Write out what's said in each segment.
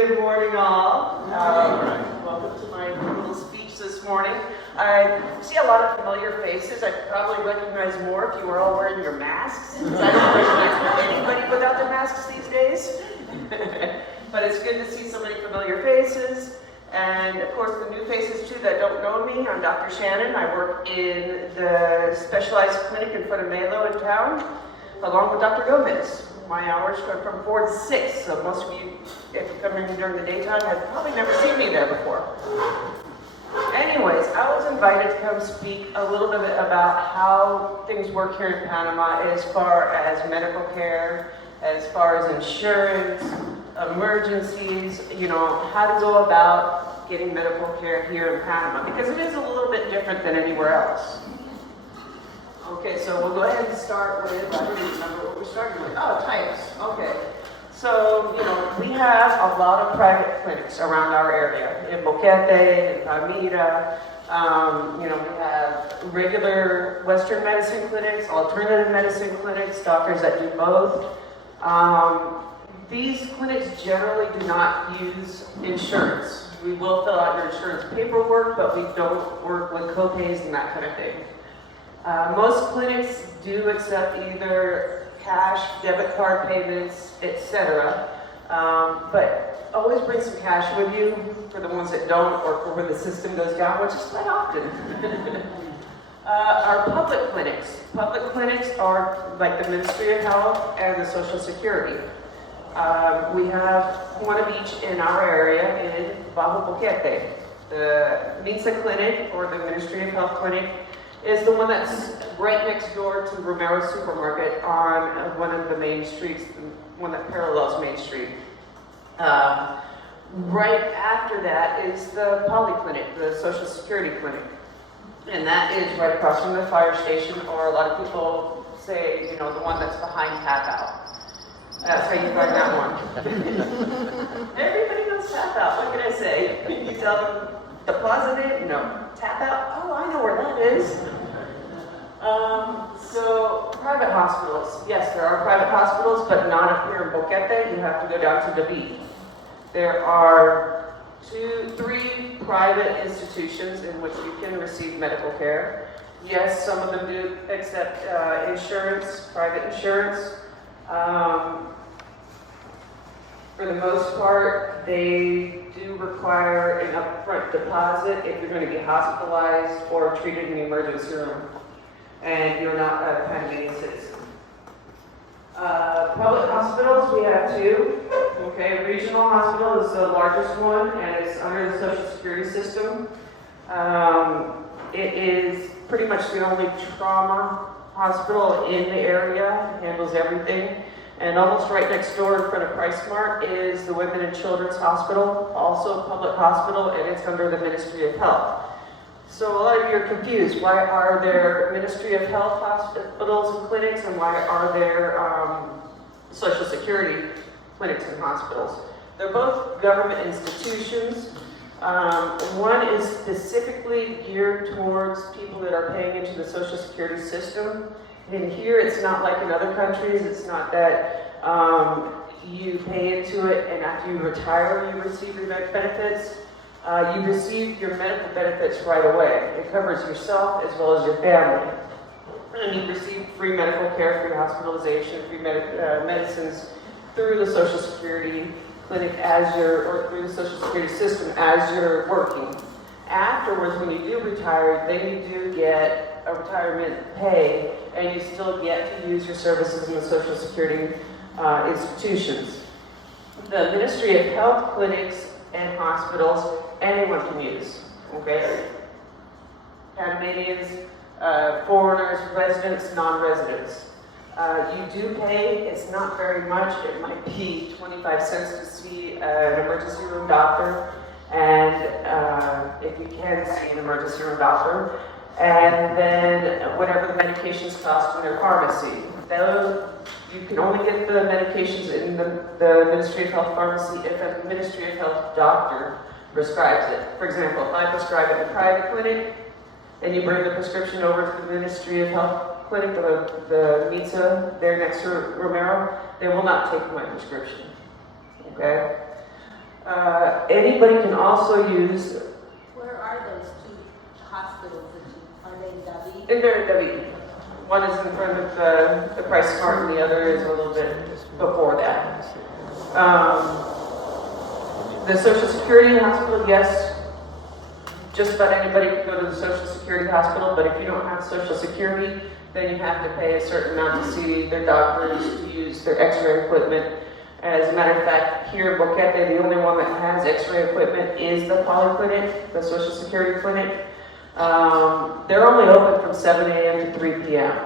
Good morning, all. Welcome to my little speech this morning. I see a lot of familiar faces. I probably recognize more if you were all wearing your masks. I don't recognize anybody without their masks these days. But it's good to see so many familiar faces. And of course, the new faces too that don't know me. I'm Dr. Shannon. I work in the specialized clinic in front of Melo in town, along with Dr. Gomez. My hours go from 4 to 6, so most of you, if you come in during the daytime, have probably never seen me there before. Anyways, I was invited to come speak a little bit about how things work here in Panama as far as medical care, as far as insurance, emergencies, how to go about getting medical care here in Panama, because it is a little bit different than anywhere else. Okay, so we'll go ahead and start with, I don't even remember what we started with. Oh, types. Okay. So, we have a lot of private clinics around our area. In Boquete, in Palmira, we have regular Western medicine clinics, alternative medicine clinics, doctors that do both. These clinics generally do not use insurance. We will fill out your insurance paperwork, but we don't work with co-pays and that kind of thing. Most clinics do accept either cash, debit card payments, etc. But always bring some cash with you for the ones that don't, or for when the system goes down, which is quite often. Our public clinics are like the Ministry of Health and the Social Security. We have one of each in our area in Bajo Boquete. The MINSA clinic, or the Ministry of Health clinic, is the one that's right next door to Romero's Supermarket on one of the main streets, one that parallels Main Street. Right after that is the Polyclinic, the Social Security clinic. And that is right across from the fire station, or a lot of people say, the one that's behind Tap Out. That's how you find that one. Everybody knows Tap Out, what can I say? You tell them, deposit it? No. Tap Out? Oh, I know where that is. So, private hospitals. Yes, there are private hospitals, but not up here in Boquete. You have to go down to David. There are 3 private institutions in which you can receive medical care. Yes, some of them do accept insurance, private insurance. For the most part, they do require an upfront deposit if you're going to be hospitalized or treated in the emergency room and you're not a Panamanian citizen. Public hospitals, we have 2. Okay, Regional Hospital is the largest one, and it's under the Social Security system. It is pretty much the only trauma hospital in the area, handles everything. And almost right next door in front of PriceSmart is the Women and Children's Hospital, also a public hospital, and it's under the Ministry of Health. So a lot of you are confused. Why are there Ministry of Health hospitals and clinics, and why are there Social Security clinics and hospitals? They're both government institutions. One is specifically geared towards people that are paying into the Social Security system. And here, it's not like in other countries. It's not that you pay into it and after you retire, you receive your benefits. You receive your medical benefits right away. It covers yourself as well as your family. And you receive free medical care, free hospitalization, free medicines through the Social Security clinic or through the Social Security system as you're working. Afterwards, when you do retire, then you do get a retirement pay, and you still get to use your services in the Social Security institutions. The Ministry of Health clinics and hospitals, anyone can use, okay? Panamanians, foreigners, residents, non-residents. You do pay, it's not very much, it might be 25 cents to see an emergency room doctor, and if you can see an emergency room doctor, and then whatever the medications cost in their pharmacy. You can only get the medications in the Ministry of Health pharmacy if a Ministry of Health doctor prescribes it. For example, if I prescribe it in a private clinic, and you bring the prescription over to the Ministry of Health clinic, the MINSA, there next to Romero, they will not take my prescription, okay? Anybody can also use. Where are those two hospitals? Are they in David? They're in David. One is in front of the Price Smart, and the other is a little bit before that. The Social Security Hospital, yes, just about anybody can go to the Social Security Hospital, but if you don't have Social Security, then you have to pay a certain amount to see their doctors, to use their x-ray equipment. As a matter of fact, here in Boquete, the only one that has x-ray equipment is the Polyclinic, the Social Security clinic. They're only open from 7 a.m. to 3 p.m.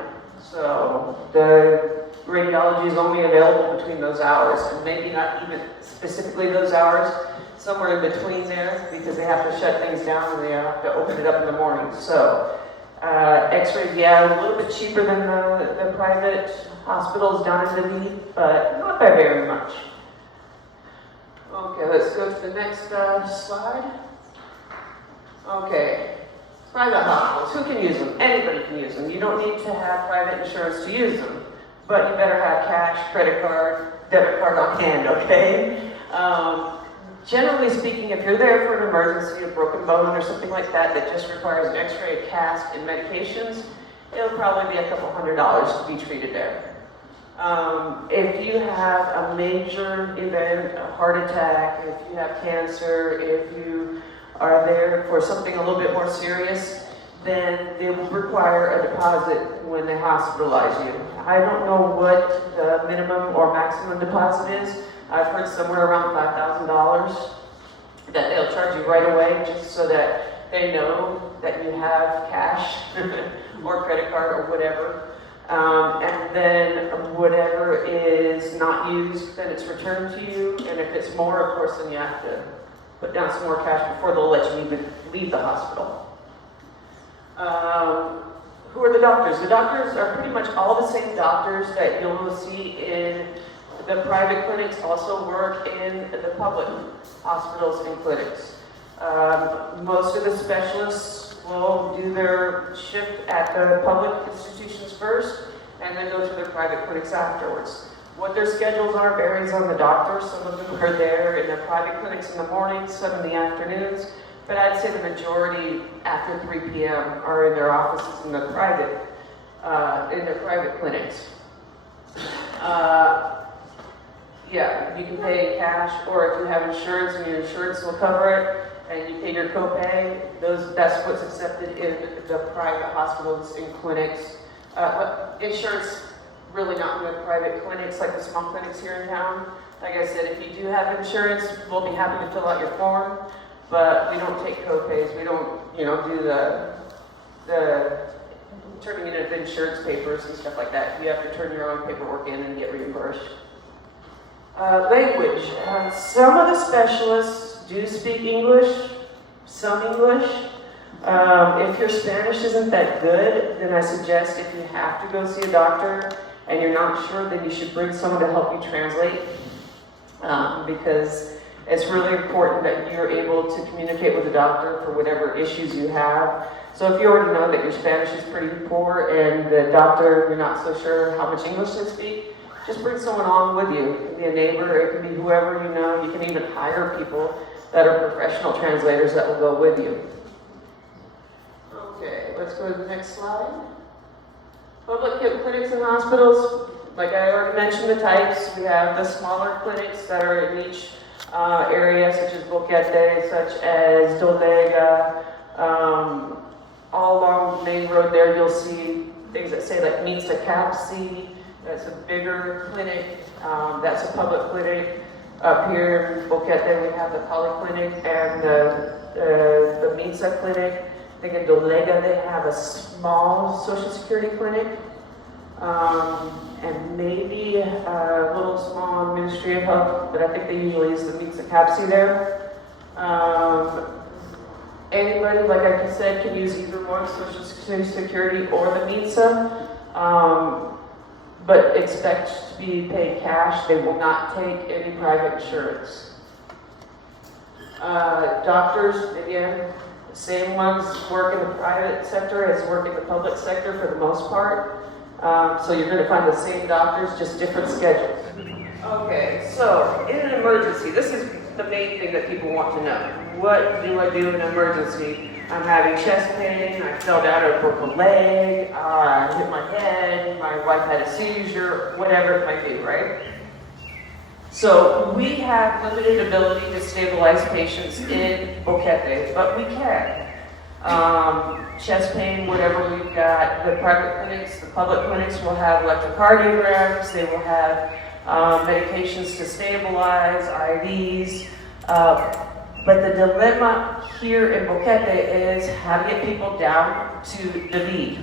So the radiology is only available between those hours, and maybe not even specifically those hours, somewhere in between there, because they have to shut things down and they have to open it up in the morning. So x-ray, yeah, a little bit cheaper than the private hospitals down in David, but not by very much. Okay, let's go to the next slide. Okay, private hospitals, who can use them? Anybody can use them. You don't need to have private insurance to use them, but you better have cash, credit card, debit card on hand, okay? Generally speaking, if you're there for an emergency, a broken bone or something like that that just requires an x-ray, a cast, and medications, it'll probably be a couple $100s to be treated there. If you have a major event, a heart attack, if you have cancer, if you are there for something a little bit more serious, then they will require a deposit when they hospitalize you. I don't know what the minimum or maximum deposit is. I've heard somewhere around $5,000 that they'll charge you right away just so that they know that you have cash or credit card or whatever. And then whatever is not used, then it's returned to you. And if it's more, of course, then you have to put down some more cash before they'll let you even leave the hospital. Who are the doctors? The doctors are pretty much all the same doctors that you'll see in the private clinics, also work in the public hospitals and clinics. Most of the specialists will do their shift at the public institutions first and then go to the private clinics afterwards. What their schedules are varies on the doctor. Some of them are there in the private clinics in the mornings, some in the afternoons, but I'd say the majority after 3 p.m. are in their offices in the private clinics. Yeah, you can pay in cash, or if you have insurance and your insurance will cover it, and you pay your copay, that's what's accepted in the private hospitals and clinics. But insurance, really not in the private clinics, like the small clinics here in town. Like I said, if you do have insurance, we'll be happy to fill out your form, but we don't take copays. We don't, do the turning in of insurance papers and stuff like that. You have to turn your own paperwork in and get reimbursed. Language. Some of the specialists do speak English, some English. If your Spanish isn't that good, then I suggest if you have to go see a doctor and you're not sure, then you should bring someone to help you translate, because it's really important that you're able to communicate with the doctor for whatever issues you have. So if you already know that your Spanish is pretty poor and the doctor, you're not so sure how much English they speak, just bring someone along with you. It can be a neighbor, it can be whoever you know. You can even hire people that are professional translators that will go with you. Okay, let's go to the next slide. Public clinics and hospitals, like I already mentioned the types. We have the smaller clinics that are in each area, such as Boquete, such as Dolega. All along the main road there, you'll see things that say like MINSA and CSS. That's a bigger clinic. That's a public clinic. Up here in Boquete, we have the Polyclinic and the MINSA clinic. I think in Dolega, they have a small Social Security clinic. And maybe a little small administrative help, but I think they usually use the MINSA CAPC there. Anybody, like I said, can use either one, Social Security or the MINSA. But expect to be paid cash. They will not take any private insurance. Doctors, again, the same ones work in the private sector as work in the public sector for the most part. So you're going to find the same doctors, just different schedules. Okay, so in an emergency, this is the main thing that people want to know. What do I do in an emergency? I'm having chest pain, I fell down, I broke a leg, I hit my head, my wife had a seizure, whatever it might be, right? So we have limited ability to stabilize patients in Boquete, but we can. Chest pain, whatever we've got, the private clinics, the public clinics will have electrocardiograms, they will have medications to stabilize, IVs, but the dilemma here in Boquete is how to get people down to David.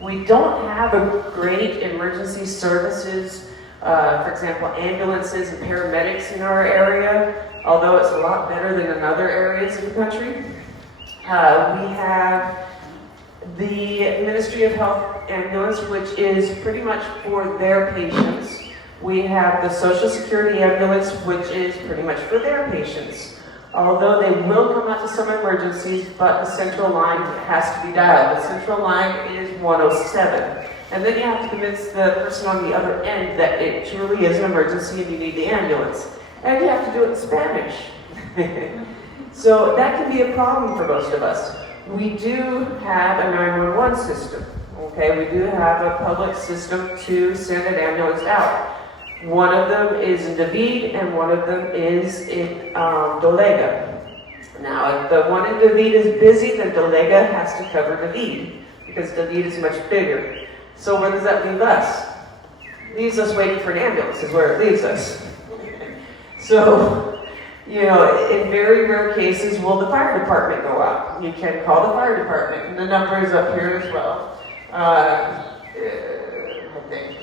We don't have a great emergency services, for example, ambulances and paramedics in our area, although it's a lot better than in other areas of the country. We have the Ministry of Health ambulance, which is pretty much for their patients. We have the Social Security ambulance, which is pretty much for their patients. Although they will come out to some emergencies, but the central line has to be dialed. The central line is 107. And then you have to convince the person on the other end that it truly is an emergency and you need the ambulance. And you have to do it in Spanish. So that can be a problem for most of us. We do have a 911 system, okay? We do have a public system to send an ambulance out. One of them is in David and one of them is in Dolega. Now, if the one in David is busy, then Dolega has to cover David because David is much bigger. So where does that leave us? Leaves us waiting for an ambulance is where it leaves us. So, you know, in very rare cases, will the fire department go out? You can call the fire department, and the number is up here as well.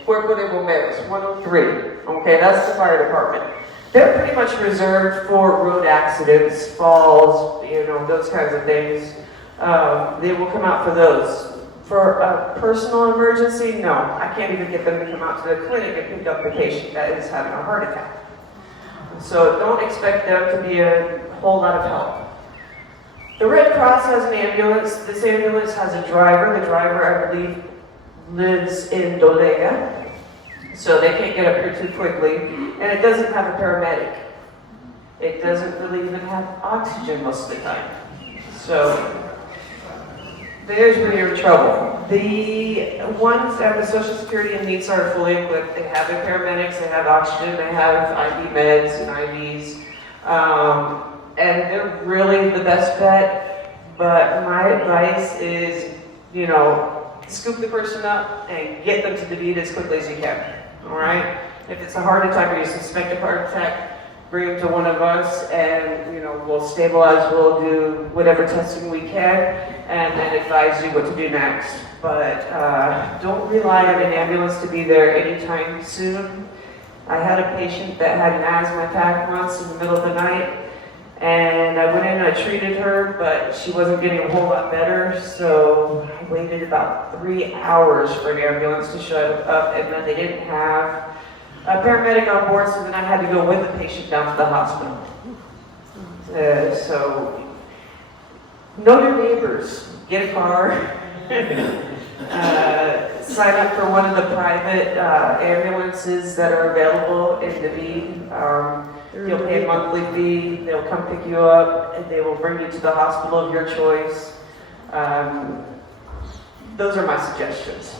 Cuerpo de Bomberos, 103. Okay, that's the fire department. They're pretty much reserved for road accidents, falls, you know, those kinds of things. They will come out for those. For a personal emergency, no. I can't even get them to come out to the clinic and pick up the patient that is having a heart attack. So don't expect them to be a whole lot of help. The Red Cross has an ambulance. This ambulance has a driver. The driver, I believe, lives in Dolega. So they can't get up here too quickly. And it doesn't have a paramedic. It doesn't really even have oxygen most of the time. So there's where you're in trouble. The ones at the Social Security and MINSA are fully equipped. They have their paramedics, they have oxygen, they have IV meds and IVs. And they're really the best bet. But my advice is, you know, scoop the person up and get them to David as quickly as you can. All right? If it's a heart attack or you suspect a heart attack, bring them to one of us and, you know, we'll stabilize, we'll do whatever testing we can and then advise you what to do next. But don't rely on an ambulance to be there anytime soon. I had a patient that had an asthma attack once in the middle of the night and I went in and I treated her, but she wasn't getting a whole lot better, so I waited about 3 hours for an ambulance to show up and then they didn't have a paramedic on board, so then I had to go with the patient down to the hospital. So, know your neighbors. Get a car. Sign up for one of the private ambulances that are available in David. You'll pay a monthly fee. They'll come pick you up, and they will bring you to the hospital of your choice. Those are my suggestions.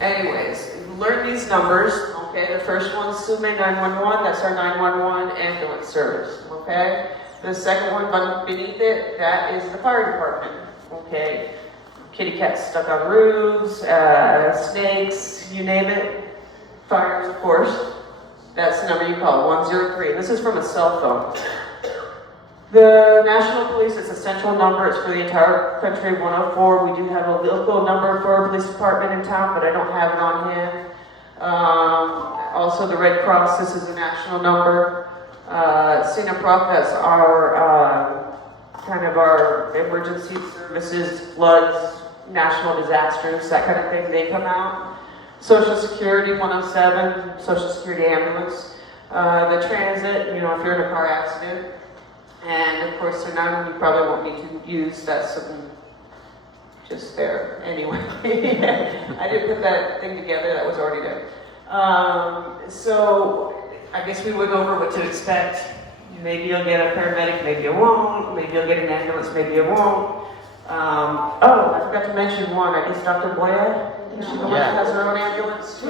Anyways, learn these numbers, okay? The first one's Sume 911, that's our 911 ambulance service, okay? The second one beneath it, that is the fire department, okay? Kitty cats stuck on roofs, snakes, you name it. Fires, of course. That's the number you call, 103. This is from a cell phone. The National Police is a central number. It's for the entire country, 104. We do have a local number for a police department in town, but I don't have it on hand. Also, the Red Cross, this is a national number. CINAPROC, that's our kind of our emergency services, floods, national disasters, that kind of thing. They come out. Social Security, 107, Social Security ambulance. The transit, you know, if you're in a car accident. And of course, so now you probably won't need to use that something just there anyway. I didn't put that thing together, that was already there. So I guess we went over what to expect. Maybe you'll get a paramedic, maybe you won't. Maybe you'll get an ambulance, maybe you won't. Oh, I forgot to mention one. I guess Dr. Boquete, is she the one that has her own ambulance?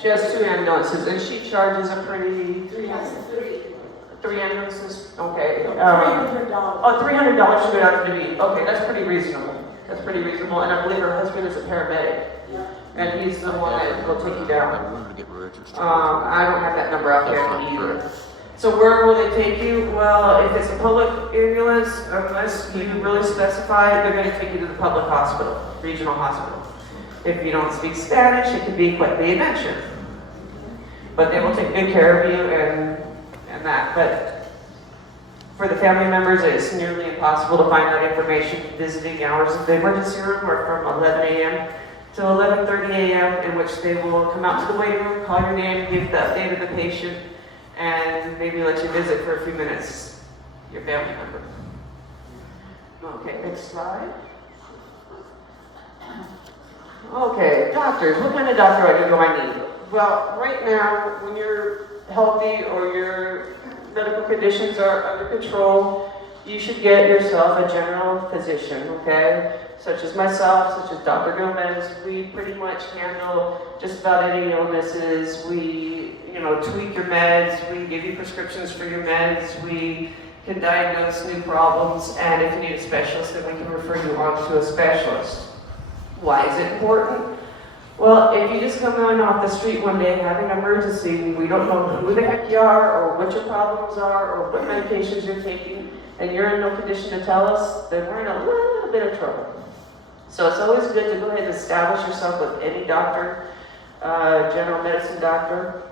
She has 2 ambulances, and she charges a pretty... 3 ambulances? Okay. $300. Oh, $300 to go down to David. Okay, that's pretty reasonable. That's pretty reasonable. And I believe her husband is a paramedic. And he's the one that will take you down. I don't have that number out there either. So where will they take you? Well, if it's a public ambulance, unless you really specify, they're going to take you to the public hospital, regional hospital. If you don't speak Spanish, it could be quite the adventure. But they will take good care of you and that. But for the family members, it's nearly impossible to find that information. Visiting hours of the emergency room are from 11 a.m. to 11:30 a.m., in which they will come out to the waiting room, call your name, give the update of the patient, and maybe let you visit for a few minutes, your family member. Okay, next slide. Okay, doctors. What kind of doctor do I need? Well, right now, when you're healthy or your medical conditions are under control, you should get yourself a general physician, okay? Such as myself, such as Dr. Gomez. We pretty much handle just about any illnesses. We, tweak your meds. We give you prescriptions for your meds. We can diagnose new problems. And if you need a specialist, then we can refer you on to a specialist. Why is it important? Well, if you just come on off the street one day having an emergency, we don't know who the heck you are or what your problems are or what medications you're taking, and you're in no condition to tell us, then we're in a little bit of trouble. So it's always good to go ahead and establish yourself with any doctor, general medicine doctor.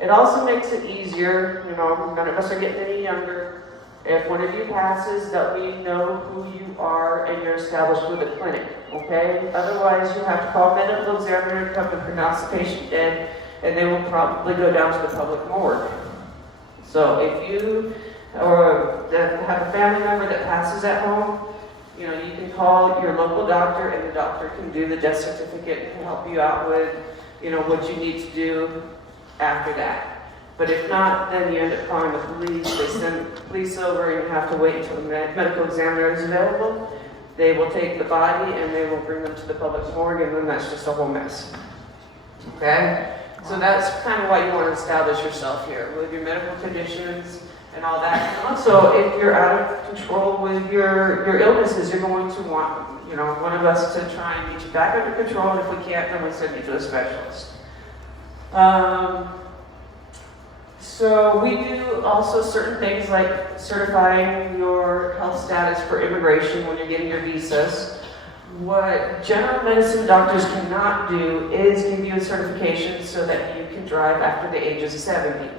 It also makes it easier, none of us are getting any younger. If one of you passes, that we know who you are and you're established with a clinic, okay? Otherwise, you have to call medical examiner to come and pronounce the patient dead, and they will probably go down to the public morgue. So if you or have a family member that passes at home, you can call your local doctor, and the doctor can do the death certificate and help you out with, what you need to do after that. But if not, then you end up calling the police. They send the police over, and you have to wait until the medical examiner is available. They will take the body, and they will bring them to the public morgue, and then that's just a whole mess. Okay? So that's kind of why you want to establish yourself here, with your medical conditions and all that. And also, if you're out of control with your illnesses, you're going to want, one of us to try and get you back under control, and if we can't, then we send you to a specialist. So we do also certain things like certifying your health status for immigration when you're getting your visas. What general medicine doctors cannot do is give you a certification so that you can drive after the age of 70.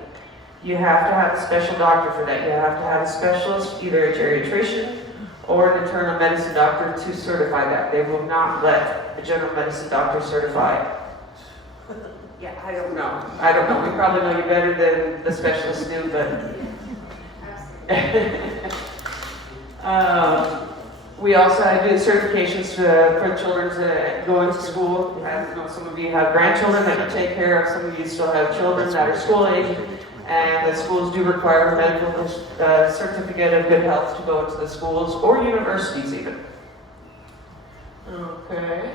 You have to have a special doctor for that. You have to have a specialist, either a geriatrician or an internal medicine doctor, to certify that. They will not let a general medicine doctor certify it. Yeah, I don't know. We probably know you better than the specialists do, but... we also do certifications for children to go into school. I know some of you have grandchildren that you take care of. Some of you still have children that are school age. And the schools do require a medical certificate of good health to go into the schools, or universities even. Okay.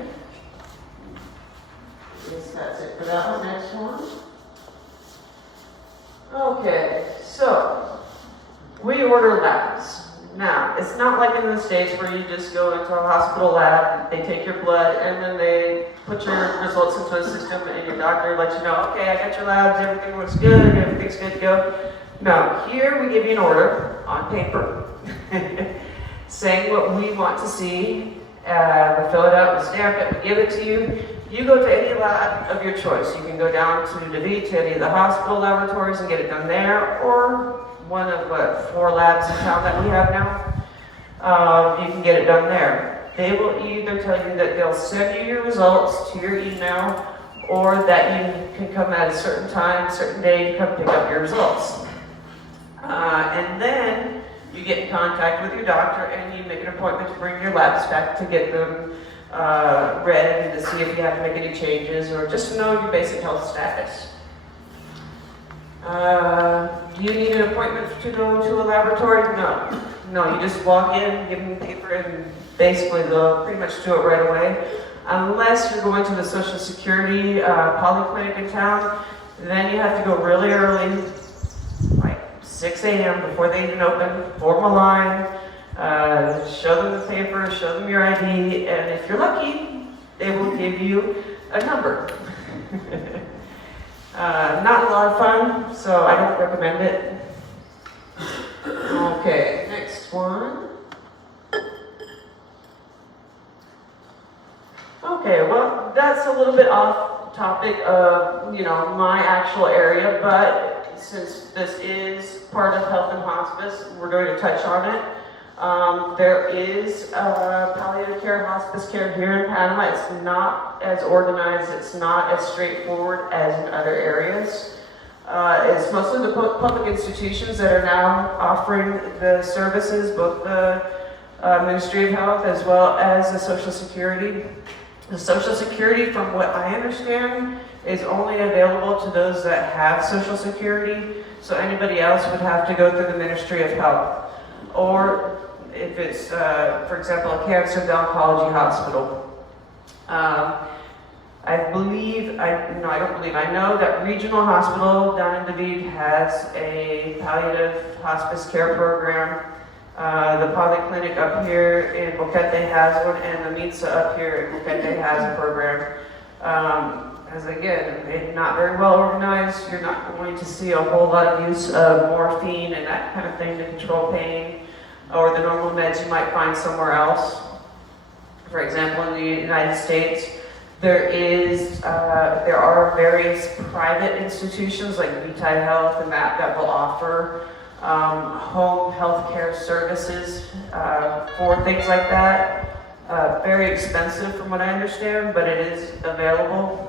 I guess that's it for that one. Next one. Okay, so we order labs. Now, it's not like in the States where you just go into a hospital lab, they take your blood, and then they put your results into a system, and your doctor lets you know, okay, I got your labs, everything looks good, everything's good to go. No, here we give you an order on paper, saying what we want to see. We fill it out, we stamp it, we give it to you. You go to any lab of your choice. You can go down to David, to any of the hospital laboratories and get it done there, or one of 4 labs in town that we have now. You can get it done there. They will either tell you that they'll send you your results to your email, or that you can come at a certain time, certain day to come pick up your results. And then you get in contact with your doctor and you make an appointment to bring your labs back to get them read, and to see if you have to make any changes, or just to know your basic health status. Do you need an appointment to go to a laboratory? No. No, you just walk in, give them the paper, and basically they'll pretty much do it right away. Unless you're going to the Social Security polyclinic in town, then you have to go really early, like 6 a.m. before they even open, form a line, show them the paper, show them your ID, and if you're lucky, they will give you a number. Not a lot of fun, so I don't recommend it. Okay, next one. Okay, well, that's a little bit off topic of, my actual area, but since this is part of health and hospice, we're going to touch on it. There is palliative care, hospice care here in Panama. It's not as organized, it's not as straightforward as in other areas. It's mostly the public institutions that are now offering the services, both the Ministry of Health as well as the Social Security. The Social Security, from what I understand, is only available to those that have Social Security, so anybody else would have to go through the Ministry of Health. Or if it's, for example, a cancer and oncology hospital. I know that Regional Hospital down in David has a palliative hospice care program. The polyclinic up here in Boquete has one, and the MINSA up here in Boquete has a program. As again, it's not very well organized. You're not going to see a whole lot of use of morphine and that kind of thing to control pain, or the normal meds you might find somewhere else. For example, in the United States, there are various private institutions like Vitae Health and that will offer home health care services for things like that. Very expensive from what I understand, but it is available.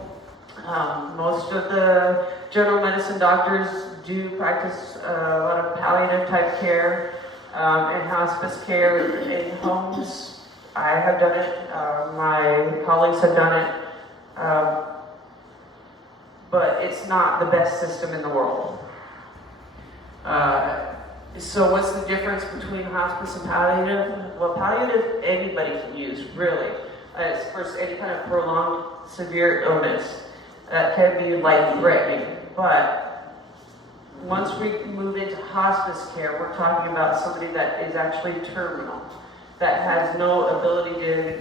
Most of the general medicine doctors do practice a lot of palliative type care and hospice care in homes. I have done it, my colleagues have done it, but it's not the best system in the world. So what's the difference between hospice and palliative? Well, palliative anybody can use, really. It's for any kind of prolonged severe illness that can be life-threatening. But once we move into hospice care, we're talking about somebody that is actually terminal, that has no ability to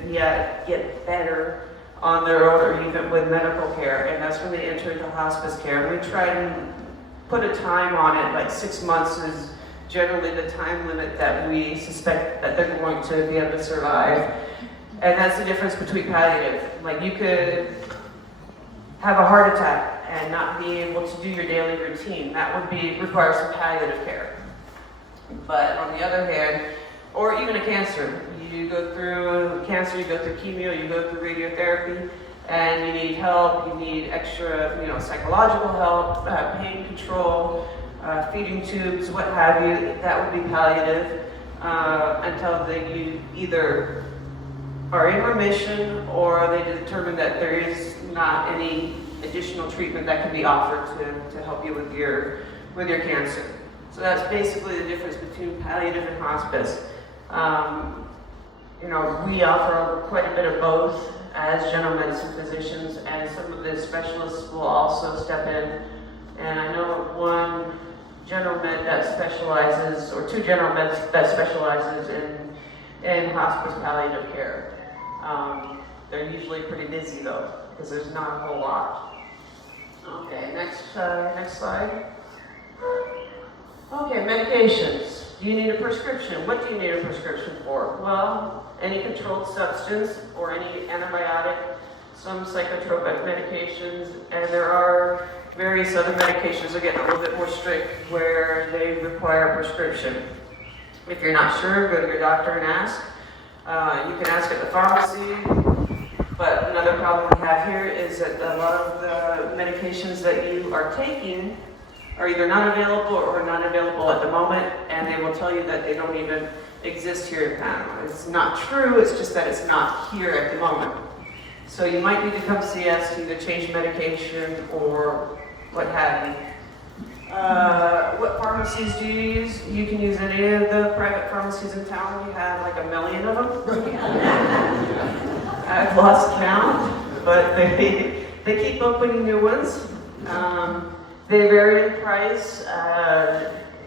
get better on their own or even with medical care, and that's when they enter into hospice care. We try to put a time on it, like 6 months is generally the time limit that we suspect that they're going to be able to survive. And that's the difference between palliative. Like, you could have a heart attack and not be able to do your daily routine. That would require some palliative care. But on the other hand, or even a cancer, you go through cancer, you go through chemo, you go through radiotherapy, and you need help, you need extra, psychological help, pain control, feeding tubes, what have you. That would be palliative until you either are in remission or they determine that there is not any additional treatment that can be offered to help you with your cancer. So that's basically the difference between palliative and hospice. We offer quite a bit of both as general medicine physicians, and some of the specialists will also step in. And I know one general med that specializes, or two general meds that specializes in hospice palliative care. They're usually pretty busy though, because there's not a whole lot. Okay, next slide. Okay, medications. Do you need a prescription? What do you need a prescription for? Well, any controlled substance or any antibiotic, some psychotropic medications, and there are various other medications that get a little bit more strict where they require a prescription. If you're not sure, go to your doctor and ask. You can ask at the pharmacy, but another problem we have here is that a lot of the medications that you are taking are either not available or not available at the moment, and they will tell you that they don't even exist here in Panama. It's not true, it's just that it's not here at the moment. So you might need to come see us to either change medication or what have you. What pharmacies do you use? You can use any of the private pharmacies in town. We have like 1 million of them. I've lost count, but they keep opening new ones. They vary in price.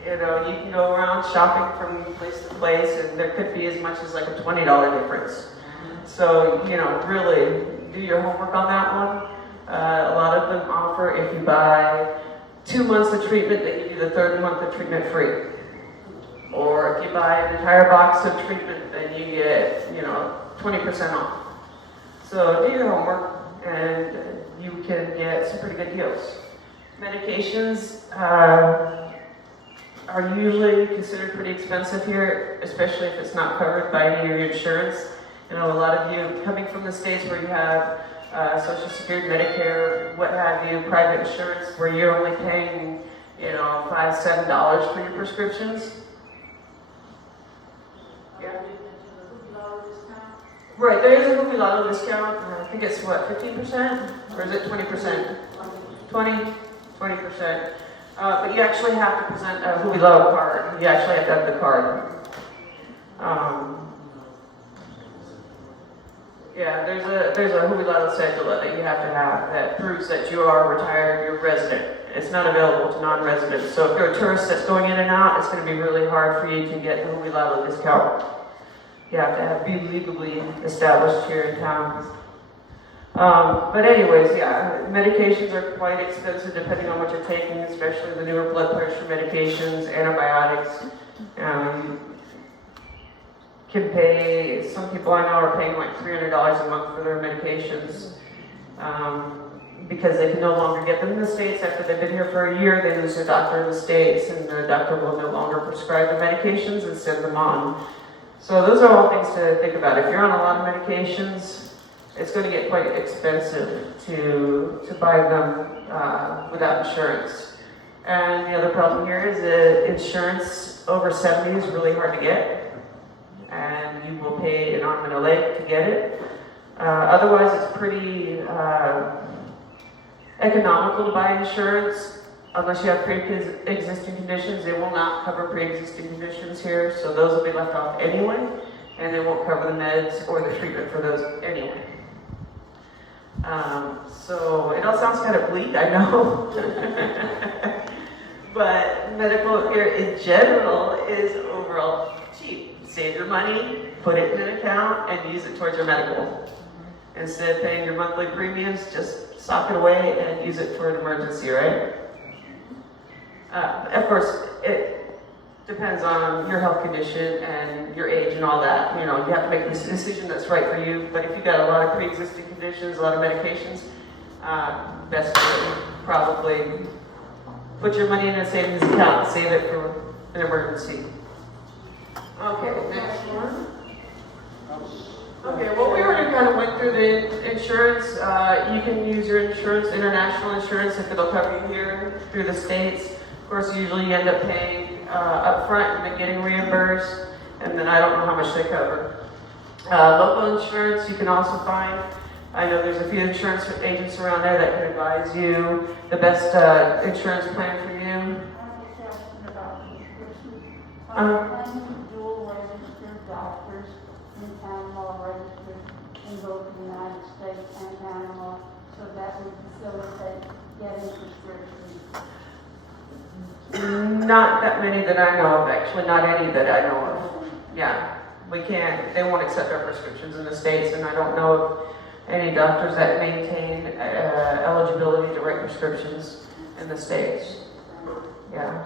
You know, you can go around shopping from place to place, and there could be as much as like a $20 difference. So, you know, really do your homework on that one. A lot of them offer, if you buy 2 months of treatment, they give you the 3rd month of treatment free. Or if you buy an entire box of treatment, then you get, you know, 20% off. So do your homework, and you can get some pretty good deals. Medications are usually considered pretty expensive here, especially if it's not covered by any of your insurance. You know, a lot of you coming from the States where you have Social Security, Medicare, what have you, private insurance, where you're only paying, you know, $5, $7 for your prescriptions. Yeah. Right, there is a jubilado discount. I think it's what, 15%? Or is it 20%? 20%. But you actually have to present a jubilado card. You actually have to have the card. Yeah, there's a jubilado cedula that you have to have that proves that you are retired, you're resident. It's not available to non-residents. So if you're a tourist that's going in and out, it's going to be really hard for you to get the jubilado discount. You have to be legally established here in town. But anyways, yeah, medications are quite expensive depending on what you're taking, especially the newer blood pressure medications, antibiotics. Can pay, some people I know are paying like $300 a month for their medications because they can no longer get them in the States. After they've been here for a year, they lose their doctor in the States, and the doctor will no longer prescribe the medications and send them on. So those are all things to think about. If you're on a lot of medications, it's going to get quite expensive to buy them without insurance. And the other problem here is that insurance over 70 is really hard to get. And you will pay an arm and a leg to get it. Otherwise, it's pretty economical to buy insurance. Unless you have pre-existing conditions, they will not cover pre-existing conditions here, so those will be left off anyway, and they won't cover the meds or the treatment for those anyway. So it all sounds kind of bleak, I know. But medical care in general is overall cheap. Save your money, put it in an account, and use it towards your medical. Instead of paying your monthly premiums, just sock it away and use it for an emergency, right? Of course, it depends on your health condition and your age and all that. You know, you have to make this decision that's right for you. But if you've got a lot of pre-existing conditions, a lot of medications, best to probably put your money in a savings account and save it for an emergency. Okay, next one. Okay, well, we already kind of went through the insurance. You can use your insurance, international insurance, if it'll cover you here through the States. Of course, usually you end up paying up front and then getting reimbursed, and then I don't know how much they cover. Local insurance you can also find. I know there's a few insurance agents around there that can advise you the best insurance plan for you. Dual registered doctors in Panama registered in both the United States and Panama, so that would facilitate getting prescriptions. Not that many that I know of, actually, not any that I know of. Yeah, we can't, they won't accept our prescriptions in the States, and I don't know of any doctors that maintain eligibility to write prescriptions in the States. Yeah.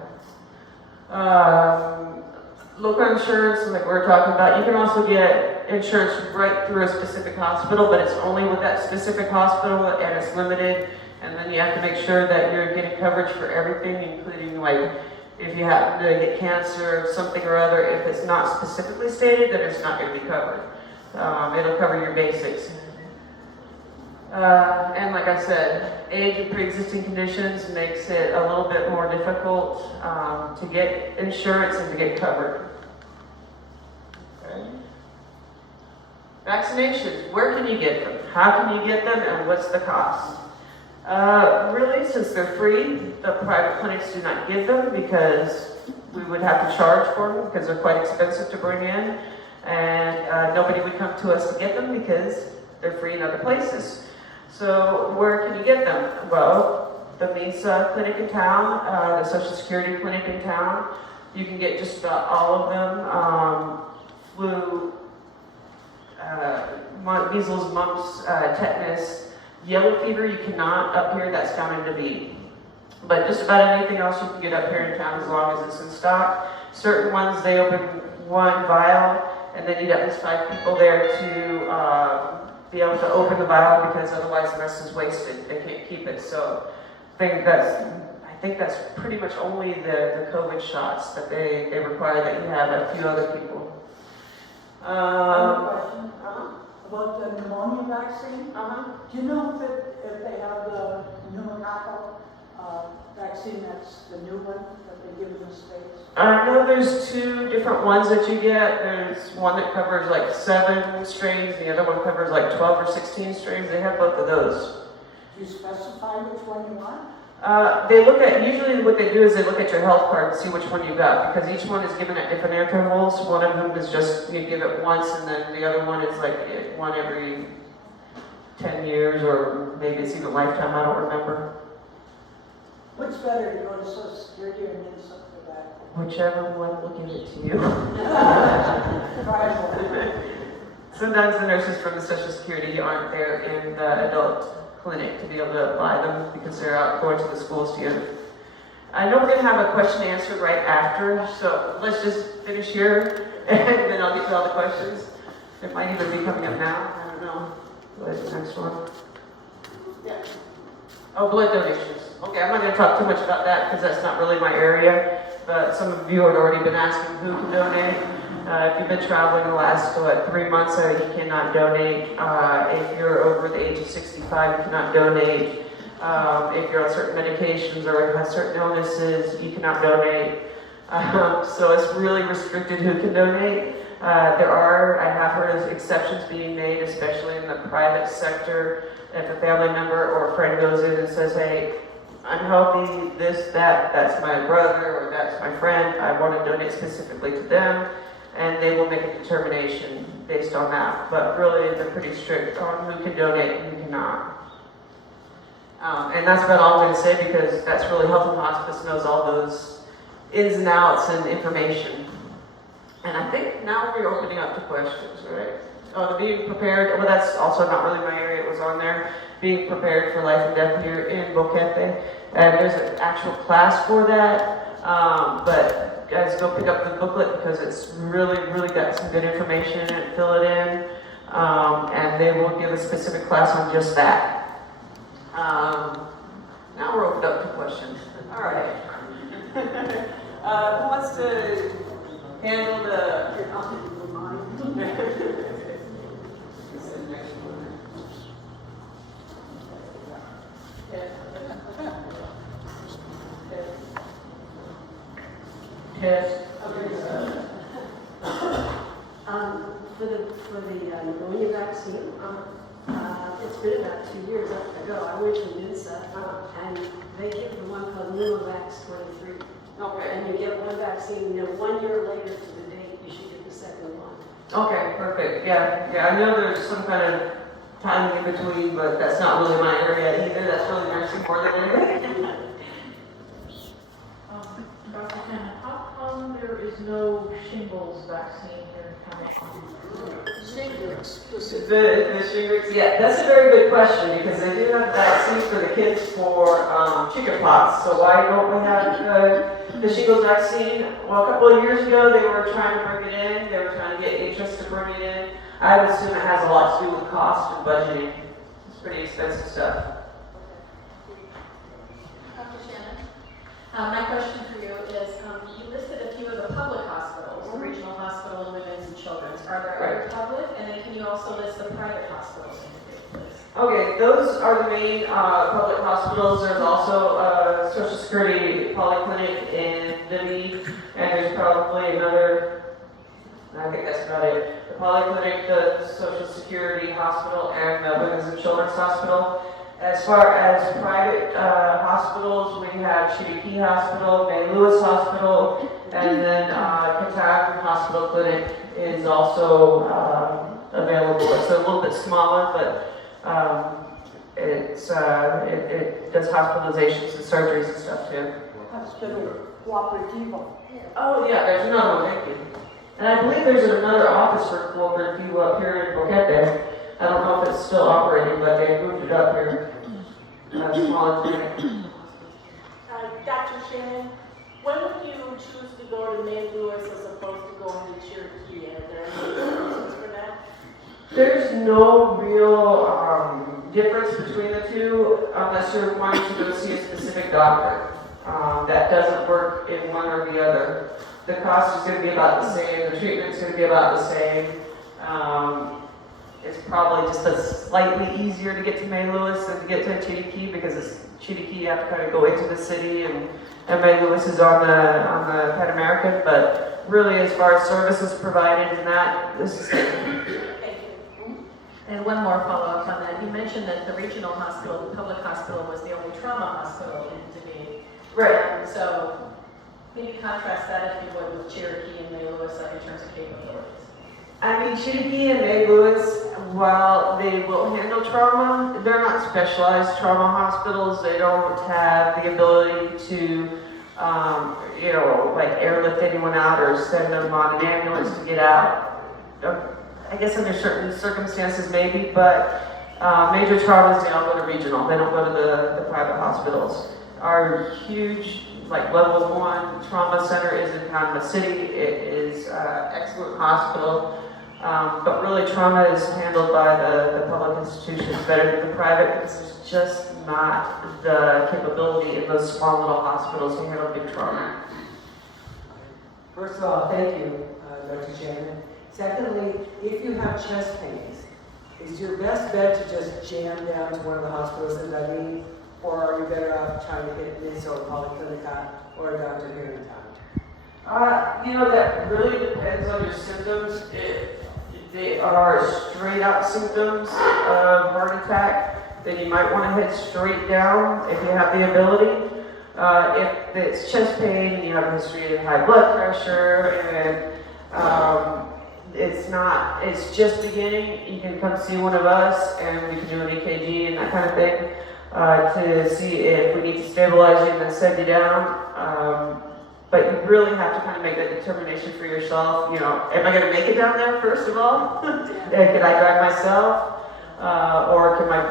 Local insurance, like we were talking about, you can also get insurance right through a specific hospital, but it's only with that specific hospital and it's limited. And then you have to make sure that you're getting coverage for everything, including like if you happen to get cancer or something or other. If it's not specifically stated, then it's not going to be covered. It'll cover your basics. And like I said, age and pre-existing conditions makes it a little bit more difficult to get insurance and to get covered. Okay. Vaccinations, where can you get them? How can you get them, and what's the cost? Really, since they're free, the private clinics do not give them because we would have to charge for them because they're quite expensive to bring in. And nobody would come to us to get them because they're free in other places. So where can you get them? Well, the MINSA clinic in town, the Social Security clinic in town. You can get just about all of them. Flu, measles, mumps, tetanus, yellow fever you cannot up here, that's down in David. But just about anything else you can get up here in town as long as it's in stock. Certain ones, they open one vial, and they need at least 5 people there to be able to open the vial because otherwise the rest is wasted. They can't keep it. So I think that's pretty much only the COVID shots that they require that you have a few other people. I have a question about the pneumonia vaccine. Do you know if they have the pneumococcal vaccine, that's the new one that they give in the States? I know there's 2 different ones that you get. There's one that covers like 7 strains, the other one covers like 12 or 16 strains. They have both of those. Do you specify which one you want? They look at, usually what they do is they look at your health card and see which one you got, because each one is given at different intervals. One of them is just, you give it once, and then the other one is like one every 10 years, or maybe it's even lifetime, I don't remember. What's better, to go to Social Security or MINSA for that? Whichever one will give it to you. Right. Sometimes the nurses from the Social Security aren't there in the adult clinic to be able to apply them because they're out going to the schools together. I know we're going to have a question answered right after, so let's just finish here and then I'll get to all the questions. It might even be coming up now, I don't know. What is the next one? Yeah. Oh, blood donations. Okay, I'm not going to talk too much about that because that's not really my area, but some of you had already been asking who can donate. If you've been traveling the last 3 months, you cannot donate. If you're over the age of 65, you cannot donate. If you're on certain medications or have certain illnesses, you cannot donate. So it's really restricted who can donate. I have heard of exceptions being made, especially in the private sector. If a family member or a friend goes in and says, hey, I'm healthy, this, that's my brother or that's my friend, I want to donate specifically to them. And they will make a determination based on that. But really, they're pretty strict on who can donate and who cannot. And that's about all I'm going to say because that's really Health and Hospice knows all those ins and outs and information. And I think now we're opening up to questions, right? Oh, being prepared, well, that's also not really my area, it was on there. Being prepared for life and death here in Boquete. And there's an actual class for that. But guys, go pick up the booklet because it's really got some good information in it. Fill it in, and they will give a specific class on just that. Now we're opened up to questions. All right. Who wants to handle the? Yes. For the pneumonia vaccine, it's been about 2 years ago. I went to MINSA, and they give the one called Pneumovax 23. Okay. And you get one vaccine, 1 year later to the date, you should get the second one. Okay, perfect. Yeah. I know there's some kind of timing in between, but that's not really my area either. That's really nursing more than anything. Dr. Shannon, how come there is no shingles vaccine here in Panama? Shingles. The shingles, yeah, that's a very good question because they do have vaccines for the kids for chickenpox. So why don't we have the shingles vaccine? Well, a couple of years ago they were trying to bring it in. They were trying to get interest to bring it in. I would assume it has a lot to do with cost and budgeting. It's pretty expensive stuff. Dr. Shannon, my question for you is, you listed a few of the public hospitals, the regional hospital and women's and children's. Are there other public? And then can you also list the private hospitals in your state, please? Okay, those are the main public hospitals. There's also a Social Security polyclinic in David, and there's probably another, I think that's about it. The polyclinic, the Social Security hospital, and the Women's and Children's Hospital. As far as private hospitals, we have Chiriquí Hospital, May Lewis Hospital, and then Cataract Hospital Clinic is also available. It's a little bit smaller, but it does hospitalizations and surgeries and stuff too. Hospital Cooperativo. Oh yeah, there's another one, thank you. And I believe there's another office for Cooperativo up here in Boquete. I don't know if it's still operating, but they moved it up here. Smaller clinic. Dr. Shannon, when would you choose to go to May Lewis as opposed to going to Cherokee? Are there any reasons for that? There's no real difference between the two unless you're wanting to go see a specific doctor. That doesn't work in one or the other. The cost is going to be about the same. The treatment's going to be about the same. It's probably just slightly easier to get to May Lewis than to get to Chiriquí because it's Chiriquí you have to kind of go into the city, and May Lewis is on the Pan American. But really, as far as services provided and that, this is. Thank you. And one more follow-up on that. You mentioned that the regional hospital, the public hospital, was the only trauma hospital in David. Right. So maybe contrast that, if you would, with Cherokee and May Lewis in terms of capabilities. I mean, Chiriquí and May Lewis, while they will handle trauma, they're not specialized trauma hospitals. They don't have the ability to, like airlift anyone out or send them on an ambulance to get out. I guess under certain circumstances maybe, but major traumas, they all go to regional. They don't go to the private hospitals. Our huge, like level 1 trauma center is in Panamá City. It is excellent hospital. But really trauma is handled by the public institutions better than the private because there's just not the capability in those small little hospitals to handle big trauma. First of all, thank you, Dr. Shannon. Secondly, if you have chest pains, is your best bet to just jam down to one of the hospitals in David, or are you better off trying to hit MINSA or Polyclinica or a doctor here in town? That really depends on your symptoms. If they are straight out symptoms of heart attack, then you might want to head straight down if you have the ability. If it's chest pain and you have a history of high blood pressure and it's just beginning, you can come see one of us and we can do an EKG and that kind of thing to see if we need to stabilize you and then send you down. But you really have to kind of make that determination for yourself. Am I going to make it down there, first of all? Can I drive myself? Or can my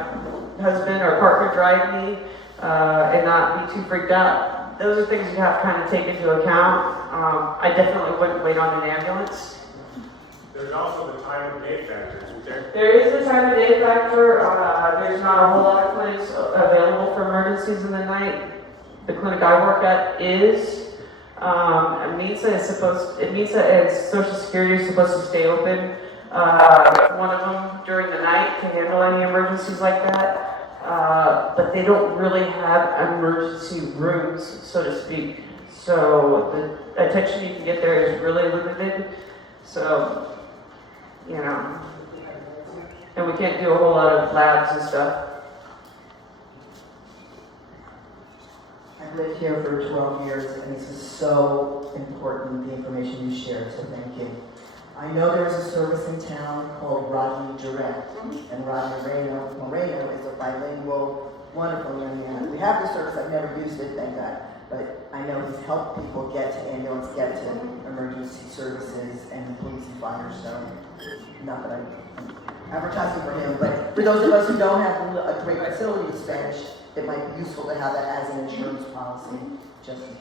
husband or partner drive me and not be too freaked out? Those are things you have to kind of take into account. I definitely wouldn't wait on an ambulance. There's also the time of day factor, isn't there? There is a time of day factor. There's not a whole lot of clinics available for emergencies in the night. The clinic I work at is. MINSA and Social Security is supposed to stay open, one of them during the night to handle any emergencies like that, but they don't really have emergency rooms, so to speak. So the attention you can get there is really limited. So, and we can't do a whole lot of labs and stuff. I've lived here for 12 years, and this is so important, the information you shared, so thank you. I know there's a service in town called Rodney Direct, and Rodney Moreno is a bilingual, wonderful young man. We have the service, I've never used it, thank God, but I know he's helped people get to ambulance, get to emergency services and police and fire, so not that I'm advertising for him, but for those of us who don't have a great facility with Spanish, it might be useful to have that as an insurance policy, just in case.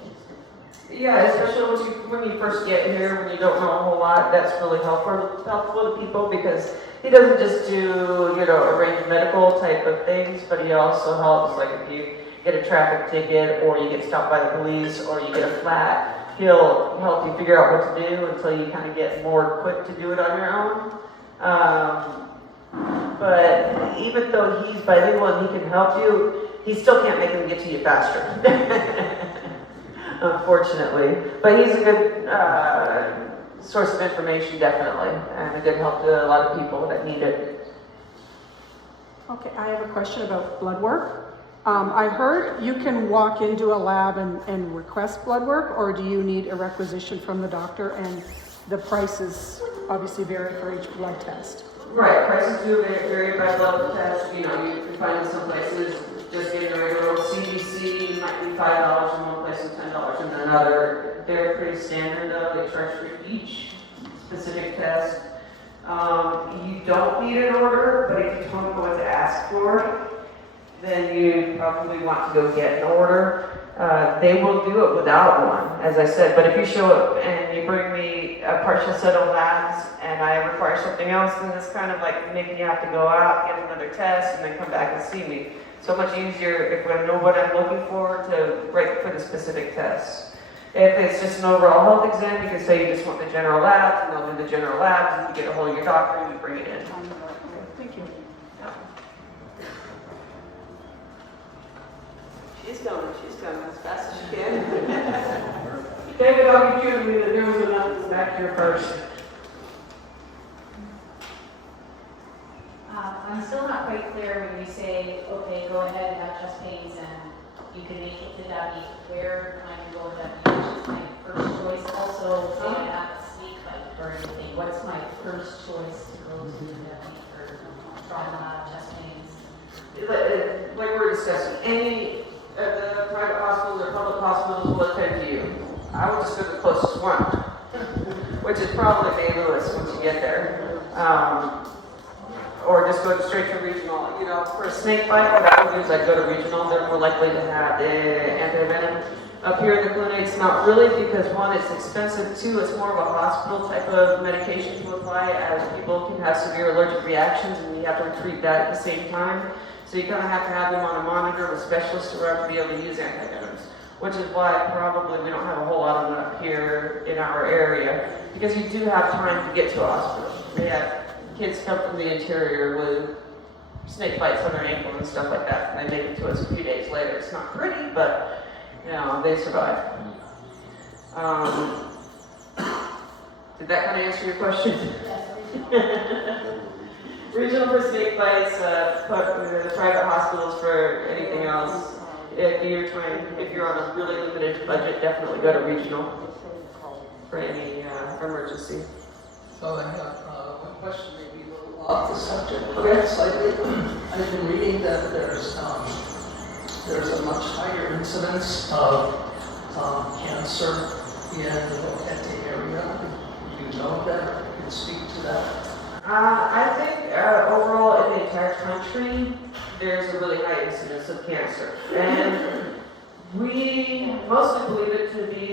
Yeah, especially when you first get here, when you don't know a whole lot, that's really helpful to people because he doesn't just do, arrange medical type of things, but he also helps, like if you get a traffic ticket or you get stopped by the police or you get a flat, he'll help you figure out what to do until you kind of get more equipped to do it on your own. But even though he's bilingual and he can help you, he still can't make them get to you faster, unfortunately. But he's a good source of information, definitely, and a good help to a lot of people that need it. Okay, I have a question about blood work. I heard you can walk into a lab and request blood work, or do you need a requisition from the doctor, and the prices obviously vary for each blood test? Right, prices do vary by blood test. You know, you can find in some places just getting a regular CBC might be $5 in one place and $10 in another. They're pretty standard though. They charge for each specific test. You don't need an order, but if you don't know what to ask for, then you probably want to go get an order. They will do it without one, as I said, but if you show up and you bring me a partial set of labs and I require something else, then it's kind of like making you have to go out, get another test, and then come back and see me. So much easier if I know what I'm looking for to break for the specific tests. If it's just an overall health exam, you can say you just want the general labs, and they'll do the general labs, and you get a hold of your doctor and you bring it in. Thank you. She's going as fast as she can. David, I'll get you to me the news and nothing's back here first. I'm still not quite clear when you say, okay, go ahead and have chest pains and you can make it to W. Where can I go with W? Which is my first choice. Also, say I have a snake bite or anything. What's my first choice to go to W for trauma, chest pains? Like we were discussing, any of the private hospitals or public hospitals will attend to you. I would just go to the closest one, which is probably St. Louis once you get there. Or just go straight to regional. You know, for a snake bite, what I would do is I'd go to regional. They're more likely to have the antivenom. Up here in the clinic, it's not really because one, it's expensive. Two, it's more of a hospital type of medication to apply, as people can have severe allergic reactions and you have to treat that at the same time. So you kind of have to have them on a monitor with specialists around to be able to use antivenoms, which is why probably we don't have a whole lot of them up here in our area, because you do have time to get to a hospital. We have kids come from the interior with snake bites on their ankle and stuff like that, and they make it to us a few days later. It's not pretty, but you know, they survive. Did that kind of answer your question? Regional for snake bites, the private hospitals for anything else. If you're on a really limited budget, definitely go to regional for any emergency. So I have one question, maybe a little off the subject, but slightly. I've been reading that there's a much higher incidence of cancer in the Boquete area. Do you know that? You can speak to that. I think overall in the entire country, there's a really high incidence of cancer. And we mostly believe it to be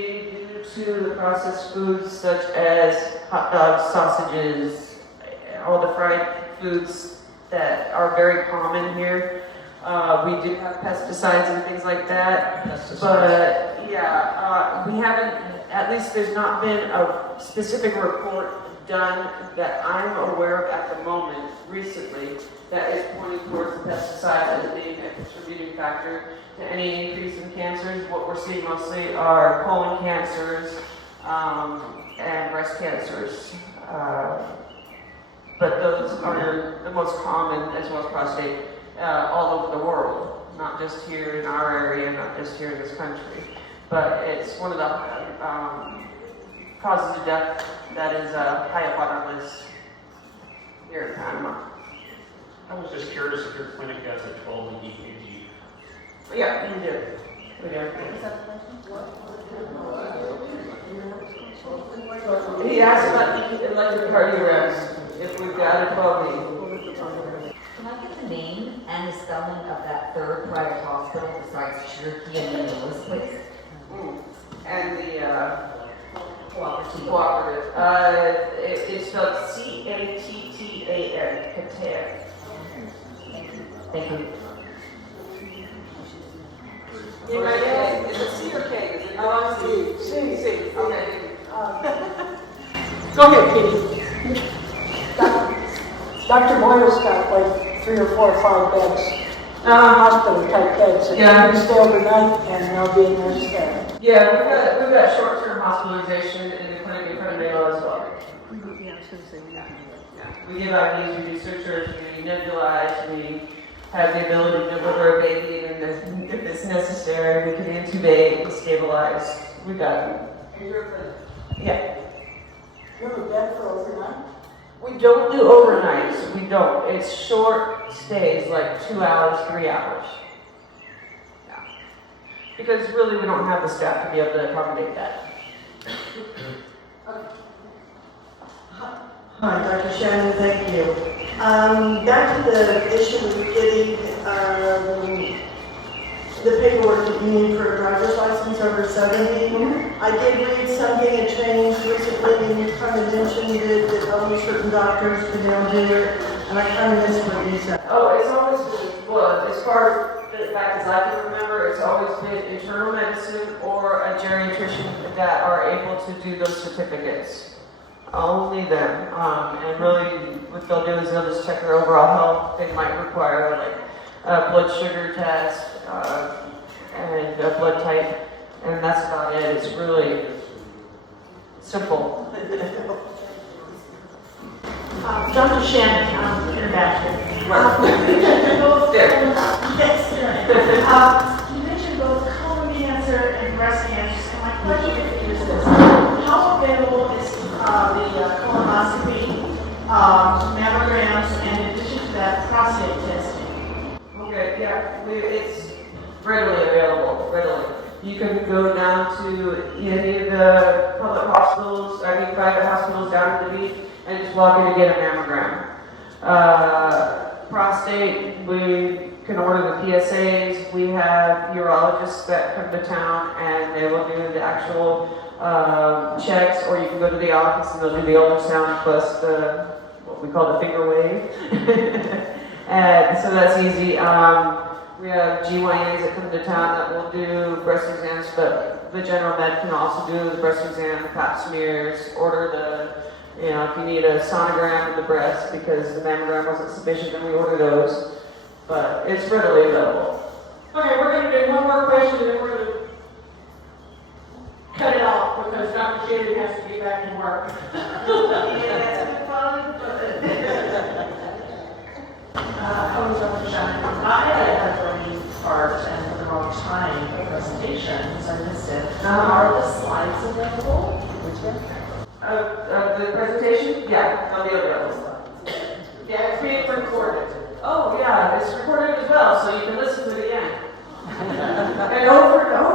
due to the processed foods such as hot dogs, sausages, all the fried foods that are very common here. We do have pesticides and things like that. But yeah, we haven't, at least there's not been a specific report done that I'm aware of at the moment recently that is pointing towards the pesticides as being a contributing factor to any increase in cancers. What we're seeing mostly are colon cancers and breast cancers. But those are the most common, as well as prostate, all over the world, not just here in our area, not just here in this country. But it's one of the causes of death that is high up on our list here in Panama. I was just curious if your clinic has a 12 EKG. Yeah, we do. We do. He asked about electrocardiograms, if we've got a 12 Can I get the name and the spelling of that third private hospital besides Cherokee and Minneapolis, please? And the Cooperative. It's spelled C-A-T-T-A-N, Catan. Thank you. Is it C or K? Is it C. Okay. Go ahead, Kitty. Dr. Boyle's got like 3 or 4 or 5 beds, hospital type beds, and you can stay overnight and they'll be in there to stay. Yeah, we've got short-term hospitalization in the clinic in Panama as well. Yeah, I was going to say, Yeah. We give IVs, we do sutures, we nebulize, we have the ability to deliver a baby, and if it's necessary, we can intubate and stabilize. We got it. Yeah. You have a bed for overnight? We don't do overnights. We don't. It's short stays, like 2 hours, 3 hours. Yeah. Because really, we don't have the staff to be able to accommodate that. Hi, Dr. Shannon, thank you. Back to the issue of getting the paperwork that you need for a driver's license over 70. I did read something that changed recently, and you kind of mentioned it, that only certain doctors can now do it, and I kind of missed what you said. Oh, it's always been, well, as far back as I can remember, it's always been internal medicine or a geriatrician that are able to do those certificates. Only them. And really, what they'll do is they'll just check their overall health. They might require like a blood sugar test and a blood type, and that's about it. It's really simple. Dr. Shannon, international. You mentioned both colon cancer and breast cancer, and my question is this: how available is the colonoscopy, mammograms, and in addition to that, prostate testing? Okay, yeah, it's readily available, readily. You can go down to any of the public hospitals, private hospitals down at the beach, and just walk in and get a mammogram. Prostate, we can order the PSAs. We have urologists that come to town and they will do the actual checks, or you can go to the office and they'll do the ultrasound plus the, what we call the finger wave. And so that's easy. We have GYNs that come to town that will do breast exams, but the general med can also do the breast exam, pap smears, order the, if you need a sonogram of the breast because the mammogram wasn't sufficient, then we order those. But it's readily available. Okay, we're going to do one more question and then we're going to cut it off because Dr. Shannon has to get back to work. Hello, Dr. Shannon. I had a brain fart and for the wrong time for presentation, so I missed it. Are the slides available? Which one? The presentation? Yeah, they'll be available. Yeah, it's being recorded. Oh, yeah, it's recorded as well, so you can listen to it again. And over and over.